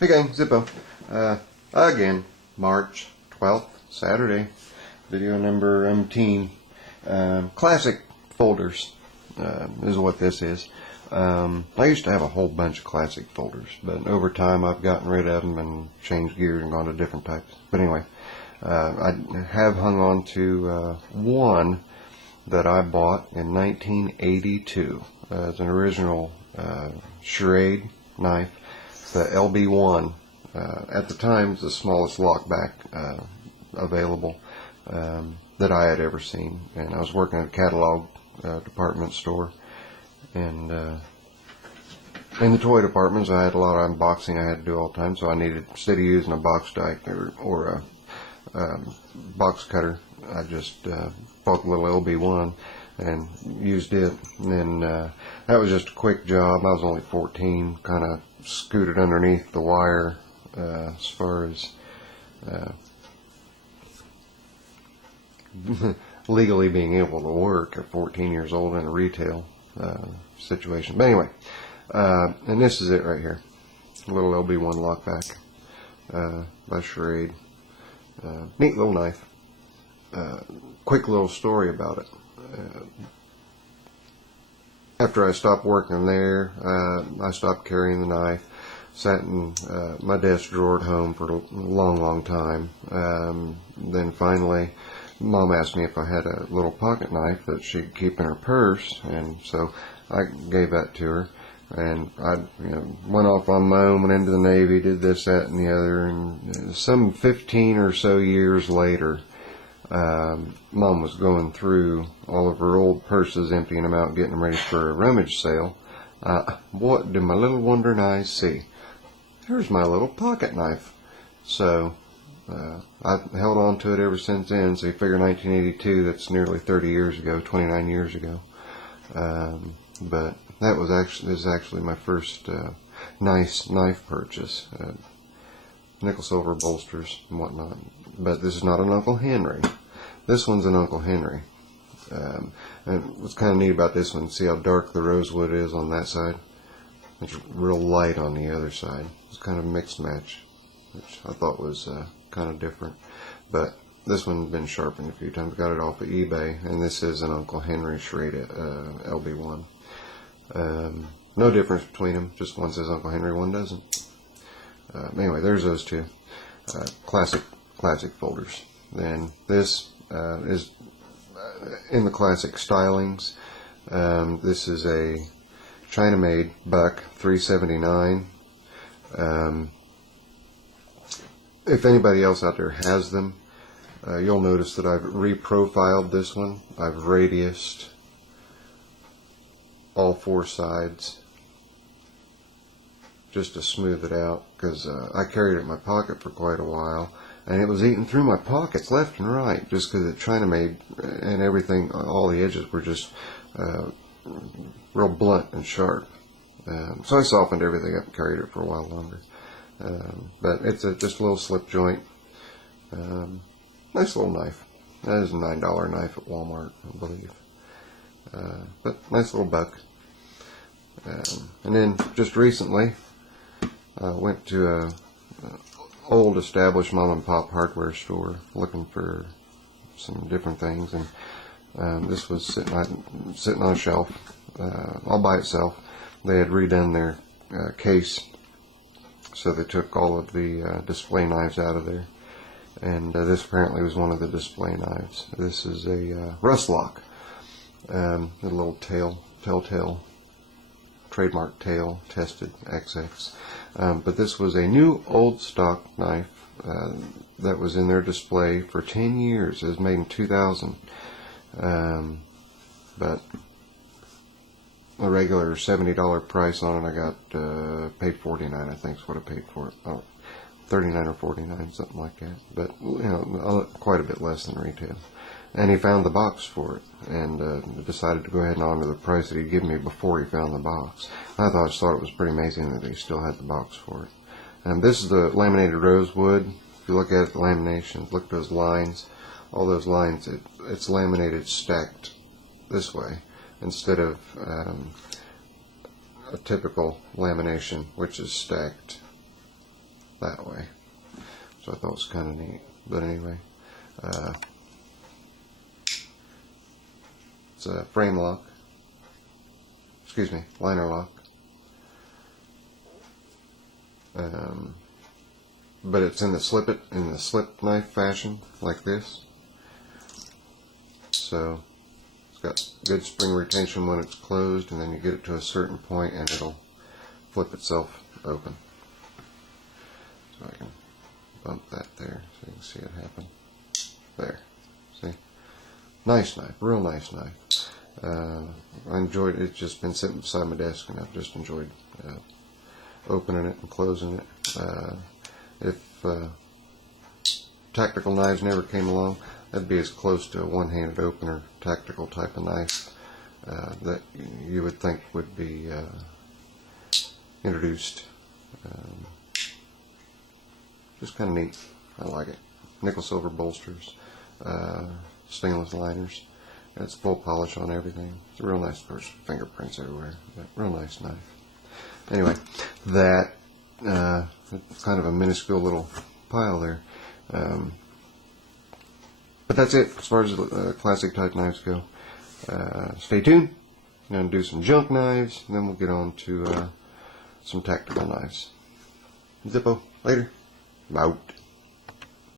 Hey gang, Zippo. Again, March 12th, Saturday, video number 18. Classic folders is what this is. I used to have a whole bunch of classic folders, but over time I've gotten rid of them and changed gears and gone to different types. But anyway, I have hung on to one that I bought in 1982. It's an original Schrade knife, the LB1. At the time, it's the smallest lockback available that I had ever seen. And I was working at a catalog department store, and in the toy departments, I had a lot of unboxing I had to do all the time. So I needed, instead of using a box dike or a box cutter, I just bought the little LB1 and used it. And then that was just a quick job. I was only 14, kind of scooted underneath the wire as far as legally being able to work at 14 years old in a retail situation. But anyway, and this is it right here, a little LB1 lockback by Schrade. Neat little knife. Quick little story about it. After I stopped working there, I stopped carrying the knife. Sat in my desk drawer at home for a long time. Then finally, Mom asked me if I had a little pocket knife that she'd keep in her purse, and so I gave that to her. And I went off on my own, went into the Navy, did this, that, and the other. And some 15 or so years later, Mom was going through all of her old purses, emptying them out, getting them ready for a rummage sale. What do my little wondering eyes see? Here's my little pocket knife. So I've held on to it ever since then. So you figure 1982, that's nearly 30 years ago, 29 years ago. But that was actually my first nice knife purchase. Nickel silver bolsters and whatnot. But this is not an Uncle Henry. This one's an Uncle Henry. And what's kind of neat about this one, see how dark the rosewood is on that side? It's real light on the other side. It's kind of a mixed match, which I thought was kind of different. But this one's been sharpened a few times. Got it off of eBay, and this is an Uncle Henry Schrade LB1. No difference between them. Just one says Uncle Henry, one doesn't. Anyway, there's those two classic folders. Then this is in the classic stylings. This is a China-made Buck 379. If anybody else out there has them, you'll notice that I've reprofiled this one. I've radiused all four sides just to smooth it out, because I carried it in my pocket for quite a while, and it was eating through my pockets left and right, just because it's China-made, and everything, all the edges were just real blunt and sharp. So I softened everything up and carried it for a while longer. But it's just a little slip joint. Nice little knife. That is a $9 knife at Walmart, I believe. But nice little buck. And then just recently, I went to a old established mom and pop hardware store looking for some different things, and this was sitting on a shelf all by itself. They had redone their case, so they took all of the display knives out of there, and this apparently was one of the display knives. This is a Rustlock, a little telltale trademark tail, tested XX. But this was a new old stock knife that was in their display for 10 years. It was made in 2000. But a regular $70 price on it, I got paid $49, I think is what I paid for it. Oh, $39 or $49, something like that. But quite a bit less than retail. And he found the box for it, and decided to go ahead and honor the price that he'd given me before he found the box. I just thought it was pretty amazing that he still had the box for it. This is the laminated rosewood. If you look at it, the lamination, look at those lines. All those lines, it's laminated stacked this way, instead of a typical lamination, which is stacked that way. So I thought it was kind of neat. But anyway, it's a frame lock. Excuse me, liner lock. But it's in the slip knife fashion, like this. So it's got good spring retention when it's closed, and then you get it to a certain point and it'll flip itself open. So I can bump that there so you can see it happen. There. See? Nice knife. Real nice knife. I enjoyed it. It's just been sitting beside my desk, and I've just enjoyed opening it and closing it. If tactical knives never came along, that'd be as close to a one-handed opener tactical type of knife that you would think would be introduced. Just kind of neat. I like it. Nickel silver bolsters, stainless liners. It's full polish on everything. It's a real nice person. Fingerprints everywhere. But real nice knife. Anyway, that it's kind of a minuscule little pile there. But that's it as far as classic type knives go. Stay tuned. I'm going to do some junk knives, and then we'll get on to some tactical knives. Zippo, later. Out.